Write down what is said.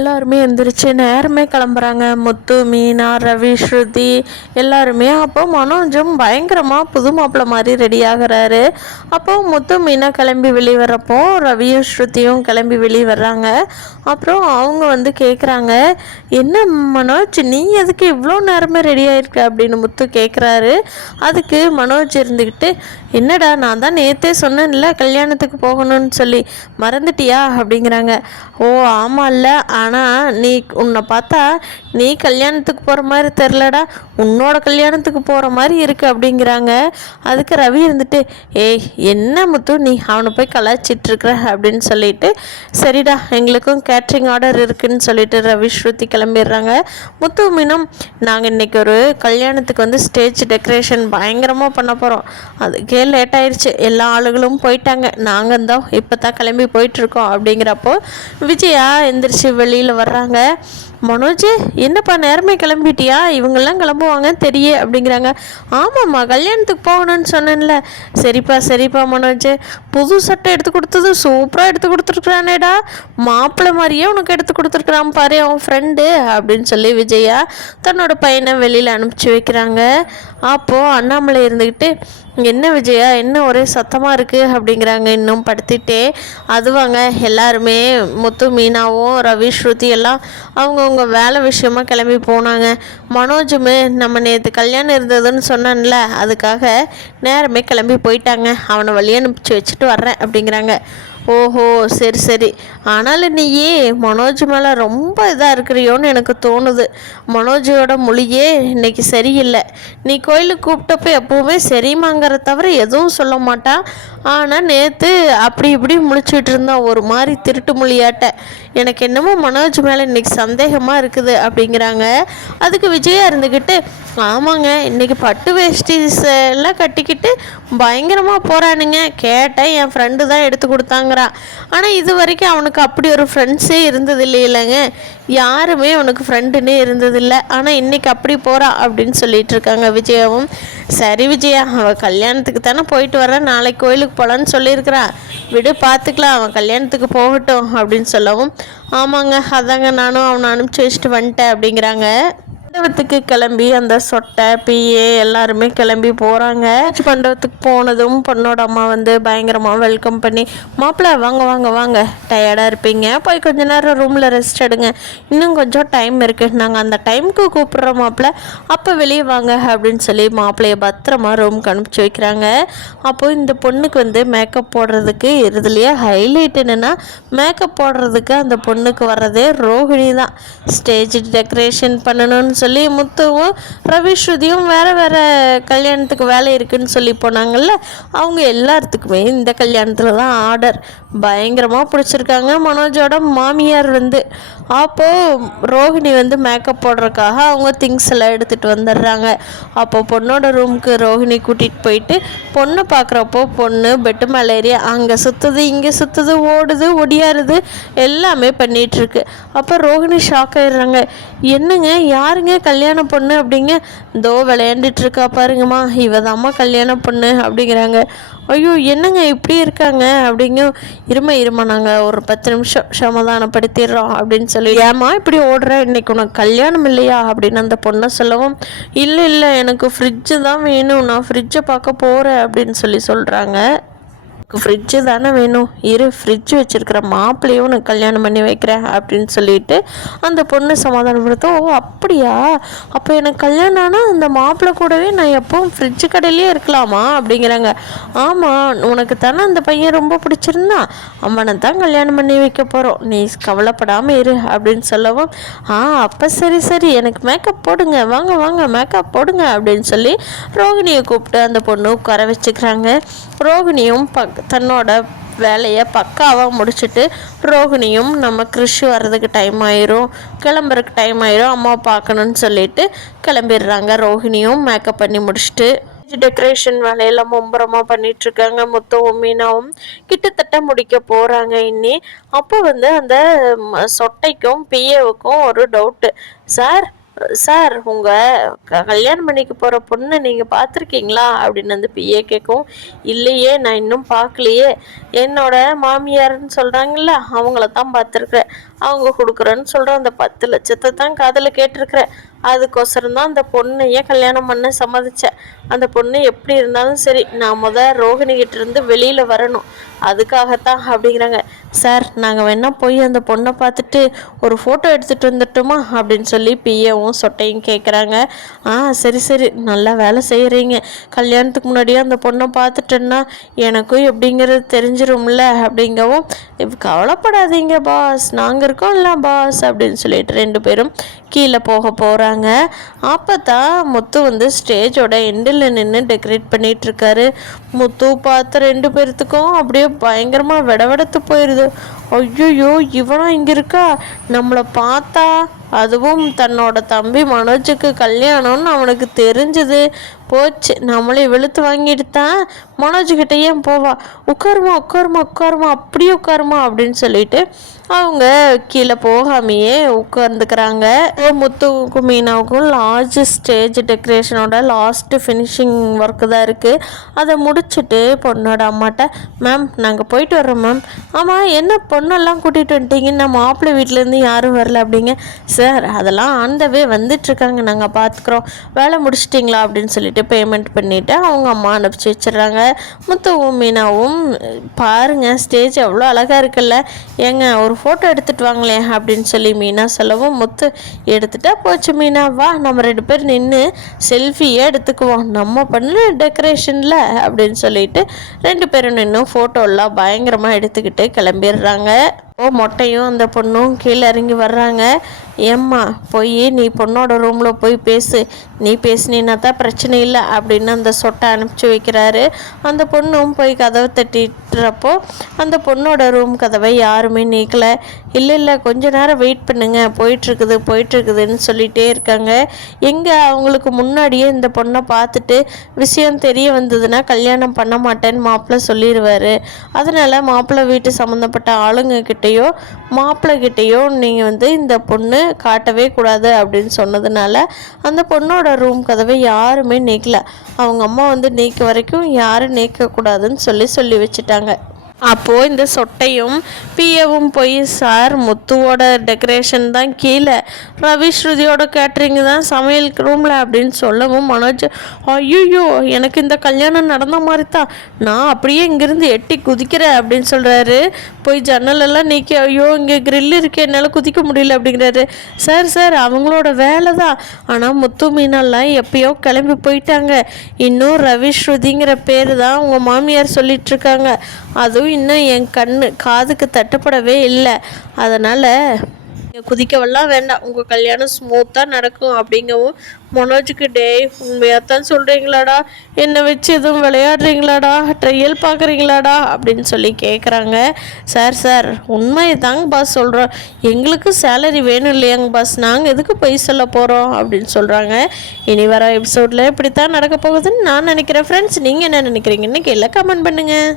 எல்லாருமே எந்திரிச்சு நேரமே கிளம்புறாங்க. முத்து, மீனா, ரவி, ஸ்ருதி எல்லாருமே. அப்போ மனோஜும் பயங்கரமாக புது மாப்பிள்ளை மாதிரி ரெடி ஆகிறாரு. அப்போ முத்து, மீனா கிளம்பி வெளியே வர்றப்போ ரவியும் ஸ்ருதியும் கிளம்பி வெளியே வர்றாங்க. அப்புறம் அவங்க வந்து கேட்குறாங்க, என்ன மனோஜ் நீ எதுக்கு இவ்வளோ நேரமே ரெடி ஆகிருக்க அப்படின்னு முத்து கேட்குறாரு. அதுக்கு மனோஜ் இருந்துக்கிட்டு, என்னடா நான் தான் நேற்றே சொன்னேன்ல கல்யாணத்துக்கு போகணும்னு சொல்லி, மறந்துட்டியா அப்படிங்கிறாங்க. ஓ ஆமாம்ல, ஆனால் உன்னை பார்த்தா நீ கல்யாணத்துக்கு போகிற மாதிரி தெரிலடா, உன்னோட கல்யாணத்துக்கு போகிற மாதிரி இருக்கு அப்படிங்கிறாங்க. அதுக்கு ரவி இருந்துட்டு, ஏய் என்ன முத்து நீ அவனை போய் கலாய்ச்சிட்ருக்குற அப்படின்னு சொல்லிட்டு, சரிடா எங்களுக்கும் கேட்ரிங் ஆர்டர் இருக்குதுன்னு சொல்லிட்டு ரவி ஸ்ருதி கிளம்பிடுறாங்க. முத்து மீனும், நாங்கள் இன்றைக்கி ஒரு கல்யாணத்துக்கு வந்து ஸ்டேஜ் டெக்கரேஷன் பயங்கரமாக பண்ண போகிறோம், அதுக்கே லேட் ஆயிடுச்சு, எல்லா ஆளுகளும் போயிட்டாங்க, நாங்கள் தான் இப்போ தான் கிளம்பி போயிட்டுருக்கோம் அப்படிங்கிறப்போ விஜயா எந்திரிச்சு வெளியில் வர்றாங்க. மனோஜ் என்னப்பா நேரமே கிளம்பிட்டியா, இவங்கெல்லாம் கிளம்புவாங்க தெரிய அப்படிங்கிறாங்க. ஆமாம்மா கல்யாணத்துக்கு போகணும்னு சொன்னேன்ல. சரிப்பா மனோஜ், புது சட்டை எடுத்து கொடுத்தது சூப்பராக எடுத்து கொடுத்துருக்குறானேடா, மாப்பிள்ளை மாதிரியே உனக்கு எடுத்து கொடுத்துருக்குறான் பாரு அவன் ஃப்ரெண்டு அப்படின்னு சொல்லி விஜயா தன்னோட பையனை வெளியில் அனுப்பிச்சி வைக்கிறாங்க. அப்போது அண்ணாமலை இருந்துக்கிட்டு, என்ன விஜயா என்ன ஒரே சத்தமாக இருக்குது அப்படிங்கிறாங்க. இன்னும் படுத்திட்டே அதுவாங்க எல்லாருமே முத்து, மீனாவும் ரவி, ஸ்ருதி எல்லாம் அவங்கவுங்க வேலை விஷயமா கிளம்பி போனாங்க. மனோஜுமே நம்ம நேற்று கல்யாணம் இருந்ததுன்னு சொன்னான்ல, அதுக்காக நேரமே கிளம்பி போயிட்டாங்க, அவனை வழியை அனுப்பிச்சி வச்சுட்டு வர்றேன் அப்படிங்கிறாங்க. ஓஹோ சரி, ஆனாலும் நீயே மனோஜ் மேலே ரொம்ப இதாக இருக்கிறியோன்னு எனக்கு தோணுது. மனோஜோட மொழியே இன்னைக்கு சரியில்லை. நீ கோயிலுக்கு கூப்பிட்டப்போ எப்போவுமே சரிமாங்கிற தவிர எதுவும் சொல்ல மாட்டான், ஆனால் நேற்று அப்படி இப்படி முழிச்சிட்டு இருந்தான் ஒரு மாதிரி திருட்டு மொழியாட்ட. எனக்கு என்னமோ மனோஜ் மேலே இன்னைக்கு சந்தேகமாக இருக்குது அப்படிங்கிறாங்க. அதுக்கு விஜயா இருந்துக்கிட்டு, ஆமாங்க இன்றைக்கி பட்டு வேஷ்டி எல்லாம் கட்டிக்கிட்டு பயங்கரமாக போகிறானுங்க, கேட்டேன் என் ஃப்ரெண்டு தான் எடுத்து கொடுத்தாங்கிறான், ஆனால் இது வரைக்கும் அவனுக்கு அப்படி ஒரு ஃப்ரெண்ட்ஸே இருந்தது இல்லைங்க, யாருமே அவனுக்கு ஃப்ரெண்டுன்னே இருந்ததில்லை, ஆனால் இன்றைக்கி அப்படி போகிறான் அப்படின்னு சொல்லிட்டு இருக்காங்க விஜயாவும். சரி விஜயா, அவன் கல்யாணத்துக்கு தானே போயிட்டு வரேன், நாளைக்கு கோயிலுக்கு போகலான்னு சொல்லியிருக்கிறான், விடு பார்த்துக்கலாம், அவன் கல்யாணத்துக்கு போகட்டும் அப்படின்னு சொல்லவும், ஆமாங்க அதாங்க நானும் அவனை அனுப்பிச்சி வச்சுட்டு வந்துட்டேன் அப்படிங்கிறாங்க. மண்டபத்துக்கு கிளம்பி அந்த சொட்டை பிஏ எல்லாருமே கிளம்பி போகிறாங்க. மண்டபத்துக்கு போனதும் பொண்ணோட அம்மா வந்து பயங்கரமாக வெல்கம் பண்ணி, மாப்பிள்ளை வாங்க வாங்க வாங்க, டயர்டாக இருப்பீங்க, போய் கொஞ்ச நேரம் ரூமில் ரெஸ்ட் எடுங்க, இன்னும் கொஞ்சம் டைம் இருக்குது, நாங்கள் அந்த டைமுக்கு கூப்பிட்றோம் மாப்பிள்ளை, அப்போ வெளியே வாங்க அப்படின்னு சொல்லி மாப்பிள்ளைய பத்திரமா ரூமுக்கு அனுப்பிச்சி வைக்கிறாங்க. அப்போது இந்த பொண்ணுக்கு வந்து மேக்கப் போடுறதுக்கு இதுலேயே ஹைலைட் என்னென்னா, மேக்கப் போடுறதுக்கு அந்த பொண்ணுக்கு வர்றதே ரோஹிணி தான். ஸ்டேஜ் டெக்கரேஷன் பண்ணணும்னு சொல்லி முத்துவும் ரவி ஸ்ருதியும் வேறு கல்யாணத்துக்கு வேலை இருக்குன்னு சொல்லி போனாங்கல்ல, அவங்க எல்லாத்துக்குமே இந்த கல்யாணத்தில் தான் ஆர்டர். பயங்கரமாக பிடிச்சிருக்காங்க மனோஜோட மாமியார் வந்து. அப்போது ரோஹிணி வந்து மேக்கப் போடுறதுக்காக அவங்க திங்ஸ் எல்லாம் எடுத்துகிட்டு வந்துடுறாங்க. அப்போது பொண்ணோட ரூமுக்கு ரோஹிணி கூட்டிகிட்டு போயிட்டு பொண்ணை பார்க்குறப்போ பொண்ணு பெட்டு மேலேரியா அங்கே சுற்றுது இங்கே சுற்றுது, ஓடுது ஒடியாருது, எல்லாமே பண்ணிகிட்ருக்கு. அப்போ ரோஹிணி ஷாக் ஆயிடுறாங்க. என்னங்க யாருங்க கல்யாண பொண்ணு அப்படிங்க, தோ விளையாண்டுட்டு இருக்கா பாருங்கம்மா, இவ தாம்மா கல்யாண பொண்ணு அப்படிங்கிறாங்க. ஐயோ என்னங்க இப்படி இருக்காங்க அப்படிங்க. இருமா நாங்கள் ஒரு 10 நிமிஷம் சமாதானப்படுத்திடுறோம் அப்படின்னு சொல்லி, ஏமா இப்படி ஓடுற, இன்னைக்கு உனக்கு கல்யாணம் இல்லையா அப்படின்னு அந்த பொண்ணை சொல்லவும், இல்லை எனக்கு ஃப்ரிட்ஜு தான் வேணும், நான் ஃப்ரிட்ஜை பார்க்க போகிறேன் அப்படின்னு சொல்லி சொல்கிறாங்க. ஃப்ரிட்ஜு தானே வேணும், ஃப்ரிட்ஜ் வச்சுருக்கிற மாப்பிள்ளையும் உனக்கு கல்யாணம் பண்ணி வைக்கிறேன் அப்படின்னு சொல்லிட்டு அந்த பொண்ணு சமாதானப்படுத்த, ஓ அப்படியா, அப்போ எனக்கு கல்யாணம் ஆனால் அந்த மாப்பிள்ளை கூடவே நான் எப்பவும் ஃப்ரிட்ஜு கடையிலே இருக்கலாமா அப்படிங்கிறாங்க. ஆமாம் உனக்கு தானே அந்த பையன் ரொம்ப பிடிச்சிருந்தான், அவனை தான் கல்யாணம் பண்ணி வைக்க போகிறோம், நீ கவலைப்படாமல் இரு அப்படின்னு சொல்லவும், அப்போ சரி எனக்கு மேக்கப் போடுங்க, வாங்க மேக்கப் போடுங்க அப்படின்னு சொல்லி ரோகிணியை கூப்பிட்டு அந்த பொண்ணு உட்கார வச்சுக்கிறாங்க. ரோகிணியும் தன்னோட வேலையை பக்காவாக முடிச்சுட்டு ரோகிணியும் நம்ம கிறிஷ் வர்றதுக்கு டைம் ஆயிரும், கிளம்புறதுக்கு டைம் ஆயிரும், அம்மா பார்க்கணுன்னு சொல்லிட்டு கிளம்பிடுறாங்க. ரோகிணியும் மேக்கப் பண்ணி முடிச்சுட்டு டெக்கரேஷன் வேலையெல்லாம் மும்பரமாக பண்ணிகிட்ருக்காங்க. முத்துவும் மீனாவும் கிட்டத்தட்ட முடிக்க போகிறாங்க இன்னி. அப்போ வந்து அந்த சொட்டைக்கும் பிஏவுக்கும் ஒரு டவுட்டு, சார் உங்கள் கல்யாணம் பண்ணிக்க போகிற பொண்ணு நீங்கள் பார்த்துருக்கீங்களா அப்படின்னு வந்து பிஏ கேட்கும். இல்லையே நான் இன்னும் பார்க்கலையே, என்னோட மாமியார்னு சொல்கிறாங்கல்ல அவங்கள தான் பார்த்துருக்குறேன், அவங்க கொடுக்குறேன்னு சொல்கிற அந்த 10 லட்சத்தை தான் காதில் கேட்டிருக்கிறேன். அதுக்கோசரம் தான் அந்த பொண்ணையே கல்யாணம் பண்ண சம்மதிச்சேன். அந்த பொண்ணு எப்படி இருந்தாலும் சரி, நான் ரோகிணிகிட்ட இருந்து வெளியில் வரணும், அதுக்காகத்தான் அப்படிங்கிறாங்க. சார், நாங்கள் வேணால் போய் அந்த பொண்ணை பார்த்துட்டு ஒரு ஃபோட்டோ எடுத்துகிட்டு வந்துட்டோமா அப்படின்னு சொல்லி பிஏவும் சொட்டையும் கேட்குறாங்க. சரி சரி, நல்லா வேலை செய்கிறீங்க. கல்யாணத்துக்கு முன்னாடியே அந்த பொண்ணை பார்த்துட்டேன்னா எனக்கும் எப்படிங்கிறது தெரிஞ்சிரும்ல அப்படிங்கவும், கவலைப்படாதீங்க பாஸ், நாங்கள் இருக்கோம்ல பாஸ் அப்படின்னு சொல்லிட்டு 2 பேரும் கீழே போக போகிறாங்க. அப்போ தான் முத்து ஸ்டேஜோட எண்டில் நின்று டெக்கரேட் பண்ணிகிட்ருக்காரு. முத்து பார்த்த 2 பேர்த்துக்கும் அப்படியே பயங்கரமாக விடவெடுத்து போயிடுது. ஐயோ, இவனா இங்கே இருக்கா, நம்மளை பார்த்தா, அதுவும் தன்னோட தம்பி மனோஜுக்கு கல்யாணம்னு அவனுக்கு தெரிஞ்சது, போச்சு, நம்மளே வெளுத்து வாங்கிட்டுதான் மனோஜ்கிட்ட ஏன் போவா, உட்காருமா உட்காருமா உட்காருமா அப்படியே உட்காருமா அப்படின்னு சொல்லிட்டு அவங்க கீழே போகாமையே உட்கார்ந்துக்கிறாங்க. முத்துவுக்கும் மீனாவுக்கும் லார்ஜ் ஸ்டேஜ் டெக்கரேஷனோட லாஸ்ட்டு ஃபினிஷிங் ஒர்க்கு தான் இருக்குது. அதை முடிச்சுட்டு பொண்ணோட அம்மாட்ட, மேம் நாங்கள் போயிட்டு வர்றோம் மேம். ஆமாம், என்ன பொண்ணெல்லாம் கூட்டிகிட்டு வந்துட்டீங்க, நம்ம மாப்பிள்ளை வீட்டிலேருந்து யாரும் வரல அப்படிங்க. சார், அதெல்லாம் ஆண்டவே வந்துட்டுருக்காங்க, நாங்கள் பார்த்துக்குறோம், வேலை முடிச்சிட்டிங்களா அப்படின்னு சொல்லிட்டு பேமெண்ட் பண்ணிவிட்டு அவங்க அம்மா அனுப்பிச்சி வச்சிடுறாங்க. முத்துவும் மீனாவும் பாருங்கள், ஸ்டேஜ் எவ்வளோ அழகாக இருக்குல்ல, ஏங்க ஒரு ஃபோட்டோ எடுத்துகிட்டு வாங்களே அப்படின்னு சொல்லி மீனா சொல்லவும், முத்து எடுத்துட்டா போச்சு மீனா, வா நம்ம 2 பேர் நின்று செல்ஃபியே எடுத்துக்குவோம், நம்ம பண்ண டெக்கரேஷனில் அப்படின்னு சொல்லிட்டு 2 பேரும் நின்று ஃபோட்டோலாம் பயங்கரமாக எடுத்துக்கிட்டு கிளம்பிடுறாங்க. மொட்டையும் அந்த பொண்ணும் கீழே இறங்கி வர்றாங்க. ஏம்மா, போய் நீ பொண்ணோட ரூமில் போய் பேசு, நீ பேசினா தான் பிரச்சனை இல்லை அப்படின்னு அந்த சொட்டை அனுப்பிச்சி வைக்கிறாரு. அந்த பொண்ணும் போய் கதவை தட்டிட்டுறப்போ அந்த பொண்ணோட ரூம் கதவை யாருமே நீக்கலை. இல்லை கொஞ்ச நேரம் வெயிட் பண்ணுங்க, போயிட்டுருக்குதுன்னு சொல்லிகிட்டே இருக்காங்க. எங்கே அவங்களுக்கு முன்னாடியே இந்த பொண்ணை பார்த்துட்டு விஷயம் தெரிய வந்ததுன்னா கல்யாணம் பண்ண மாட்டேன்னு மாப்பிள்ளை சொல்லிடுவார். அதனால் மாப்பிள்ளை வீட்டு சம்மந்தப்பட்ட ஆளுங்கக்கிட்டேயோ மாப்பிள்ளைகிட்டேயோ நீங்கள் இந்த பொண்ணு காட்டவே கூடாது அப்படின்னு சொன்னதுனால அந்த பொண்ணோட ரூம் கதவை யாருமே நீக்கல. அவங்க அம்மா நீக்க வரைக்கும் யாரும் நீக்கக்கூடாதுன்னு சொல்லி வச்சுட்டாங்க. அப்போது இந்த சொட்டையும் பிஏவும் போய், சார் முத்துவோட டெக்கரேஷன் தான் கீழே, ரவி ஸ்ருதியோட கேட்ரிங் தான் சமையல் ரூமில் அப்படின்னு சொல்லவும் மனோஜ், ஐயோ எனக்கு இந்த கல்யாணம் நடந்த மாதிரி தான், நான் அப்படியே இங்கேருந்து எட்டி குதிக்கிறேன் அப்படின்னு சொல்கிறாரு. போய் ஜன்னலெல்லாம் நீக்கி, ஐயோ இங்கே கிரில் இருக்கு, என்னால் குதிக்க முடியல அப்படிங்கிறாரு. சார் அவங்களோட வேலை தான், ஆனால் முத்து மீனெல்லாம் எப்பயோ கிளம்பி போயிட்டாங்க, இன்னும் ரவி ஸ்ருதிங்கிற பேர் தான் உங்கள் மாமியார் சொல்லிகிட்ருக்காங்க, அதுவும் இன்னும் என் காதுக்கு தட்டுப்படவே இல்லை, அதனால் குதிக்கவெல்லாம் வேண்டாம், உங்கள் கல்யாணம் ஸ்மூத்தாக நடக்கும் அப்படிங்கவும் மனோஜுக்கு, உண்மையாக தான் சொல்கிறீங்களாடா, என்னை வச்சு எதுவும் விளையாடுறீங்களாடா, ட்ரையல் பார்க்குறீங்களாடா அப்படின்னு சொல்லி கேட்குறாங்க. சார் உண்மை தாங்க பாஸ் சொல்கிறோம், எங்களுக்கு சேலரி வேணும் இல்லையாங்க பாஸ், நாங்கள் எதுக்கு பொய் சொல்ல போகிறோம் அப்படின்னு சொல்கிறாங்க. இனி வர எபிசோடில் இப்படி தான் நடக்க போகுதுன்னு நான் நினைக்கிறேன். ஃப்ரெண்ட்ஸ், நீங்கள் என்ன நினைக்கிறீங்கன்னு கீழே கமெண்ட் பண்ணுங்கள்.